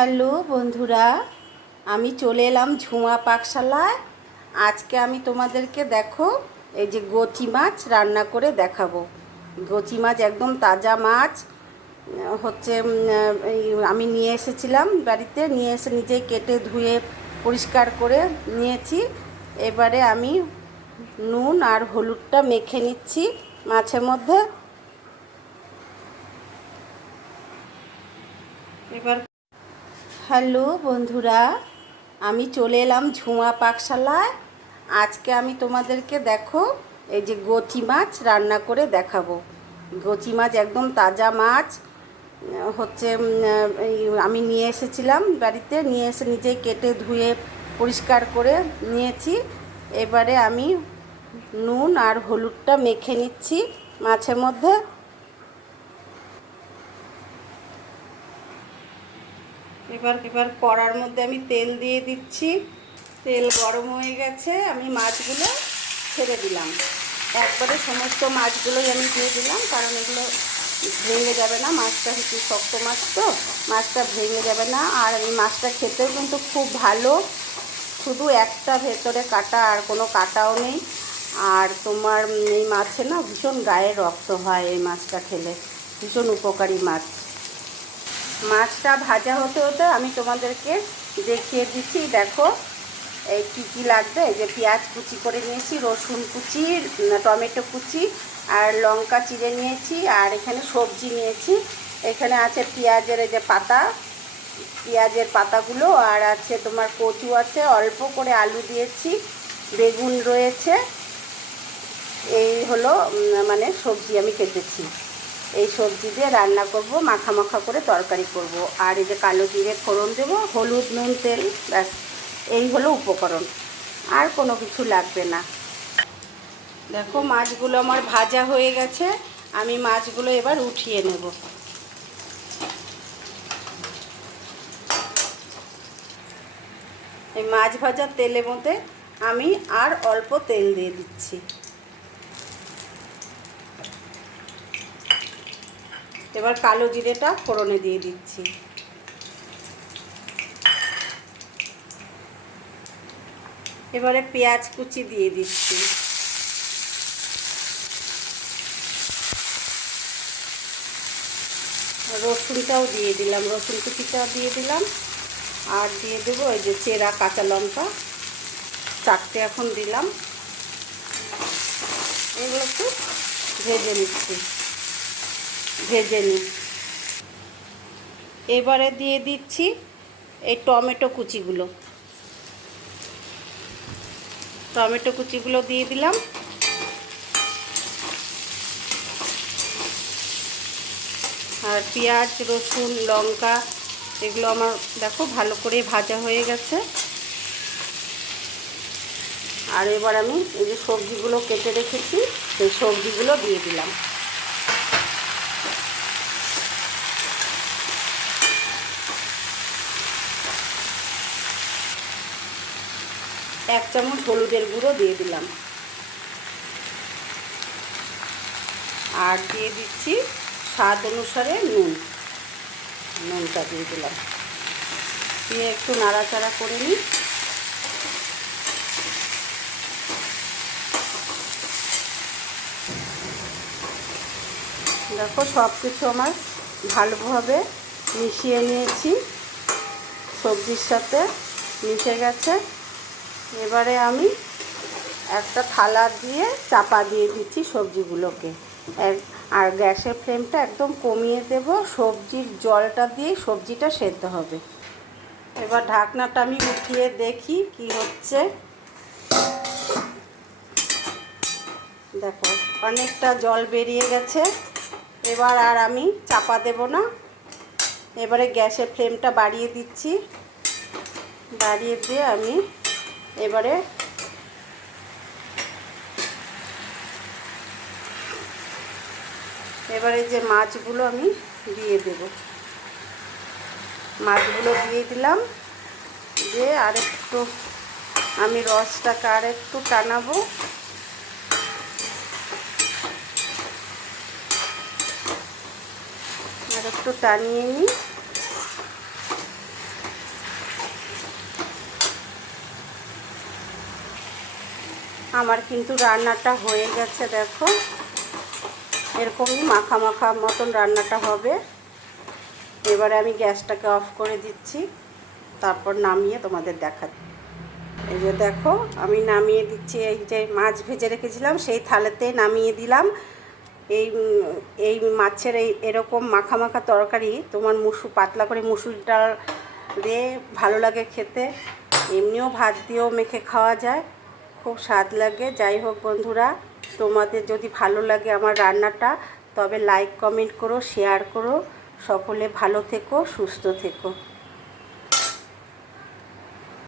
Hello বন্ধুরা, আমি চলে এলাম ঝুমা পাকশালায়। আজকে আমি তোমাদেরকে দেখো এই যে গচি মাছ রান্না করে দেখাবো। গচি মাছ একদম তাজা মাছ হচ্ছে আমি নিয়ে এসেছিলাম, বাড়িতে নিয়ে এসে নিজেই কেটে ধুয়ে পরিষ্কার করে নিয়েছি। এবারে আমি নুন আর হলুদটা মেখে নিচ্ছি মাছের মধ্যে। এবার হ্যালো বন্ধুরা, আমি চলে এলাম ঝুমা পাকশালায়। আজকে আমি তোমাদেরকে দেখো এই যে গচি মাছ রান্না করে দেখাবো। গচি মাছ একদম তাজা মাছ হচ্ছে আমি নিয়ে এসেছিলাম, বাড়িতে নিয়ে এসে নিজেই কেটে ধুয়ে পরিষ্কার করে নিয়েছি। এবারে আমি নুন আর হলুদটা মেখে নিচ্ছি মাছের মধ্যে। এবার কড়ার মধ্যে আমি তেল দিয়ে দিচ্ছি। তেল গরম হয়ে গেছে, আমি মাছগুলো ছেড়ে দিলাম। একবারে সমস্ত মাছগুলোই আমি দিয়ে দিলাম, কারণ এগুলো ভেঙে যাবে না। মাছটা একটু শক্ত মাছ, তো মাছটা ভেঙে যাবে না। আর এই মাছটা খেতেও কিন্তু খুব ভালো, শুধু একটা ভেতরে কাটা, আর কোনো কাটাও নেই। আর তোমার এই মাছে না ভীষণ গায়ে রক্ত হয়, এই মাছটা খেলে ভীষণ উপকারী মাছ। মাছটা ভাজা হতে হতে আমি তোমাদেরকে দেখিয়ে দিচ্ছি। দেখো এই কী কী লাগবে। এই যে পেঁয়াজ কুচি করে নিয়েছি, রসুন কুচি, টমেটো কুচি আর লঙ্কা চিড়ে নিয়েছি, আর এখানে সবজি নিয়েছি। এখানে আছে পেঁয়াজের এই যে পাতা, পেঁয়াজের পাতাগুলো, আর আছে তোমার কচু আছে, অল্প করে আলু দিয়েছি, বেগুন রয়েছে। এই হলো মানে সবজি আমি কেটেছি। এই সবজি দিয়ে রান্না করব, মাখা মাখা করে তরকারি করব। আর এই যে কালো জিরে ফোড়ন দেবো, হলুদ নুন তেল, ব্যাস এই হলো উপকরণ, আর কোনো কিছু লাগবে না। দেখো মাছগুলো আমার ভাজা হয়ে গেছে, আমি মাছগুলো এবার উঠিয়ে নেব। এই মাছ ভাজার তেলের মধ্যে আমি আর অল্প তেল দিয়ে দিচ্ছি। এবার কালো জিরেটা ফোড়নে দিয়ে দিচ্ছি। এবারে পেঁয়াজ কুচি দিয়ে দিচ্ছি। রসুনটাও দিয়ে দিলাম, রসুন কুচিটাও দিয়ে দিলাম। আর দিয়ে দেবো এই যে চেরা কাঁচা লঙ্কা, চারটে এখন দিলাম। এগুলো একটু ভেজে নিচ্ছি, ভেজে নিই। এবারে দিয়ে দিচ্ছি এই টমেটো কুচিগুলো, টমেটো কুচিগুলো দিয়ে দিলাম। আর পেঁয়াজ রসুন লঙ্কা এগুলো আমার দেখো ভালো করে ভাজা হয়ে গেছে। আর এবার আমি এই যে সবজিগুলো কেটে রেখেছি, সেই সবজিগুলো দিয়ে দিলাম। এক চামচ হলুদের গুঁড়ো দিয়ে দিলাম। আর দিয়ে দিচ্ছি স্বাদ অনুসারে নুন, নুনটা দিয়ে দিলাম। দিয়ে একটু নাড়াচাড়া করে নিই। দেখো সব কিছু আমার ভালোভাবে মিশিয়ে নিয়েছি, সবজির সাথে মিশে গেছে। এবারে আমি একটা থালা দিয়ে চাপা দিয়ে দিচ্ছি সবজিগুলোকে। আর গ্যাসের ফ্লেমটা একদম কমিয়ে দেব, সবজির জলটা দিয়ে সবজিটা সেদ্ধ হবে। এবার ঢাকনাটা আমি উঠিয়ে দেখি কি হচ্ছে। দেখো অনেকটা জল বেরিয়ে গেছে। এবার আর আমি চাপা দেব না, এবারে গ্যাসের ফ্লেমটা বাড়িয়ে দিচ্ছি। বাড়িয়ে দিয়ে আমি এবারে যে মাছগুলো আমি দিয়ে দেব, মাছগুলো দিয়ে দিলাম। দিয়ে আরেকটু আমি রসটাকে আরেকটু টানাবো। আর একটু টানিয়ে নিই। আমার কিন্তু রান্নাটা হয়ে গেছে, দেখো এরকমই মাখা মাখা মতন রান্নাটা হবে। এবারে আমি গ্যাসটাকে অফ করে দিচ্ছি, তারপর নামিয়ে তোমাদের দেখাচ্ছি। এই যে দেখো আমি নামিয়ে দিচ্ছি, এই যে মাছ ভেজে রেখেছিলাম সেই থালাতে নামিয়ে দিলাম। এই এই মাছের এরকম মাখা মাখা তরকারি তোমার পাতলা করে মুসুর ডাল দিয়ে ভালো লাগে খেতে, এমনিও ভাত দিয়েও মেখে খাওয়া যায়, খুব স্বাদ লাগে। যাই হোক বন্ধুরা, তোমাদের যদি ভালো লাগে আমার রান্নাটা, তবে লাইক কমেন্ট করো, শেয়ার করো। সকলে ভালো থেকো, সুস্থ থেকো।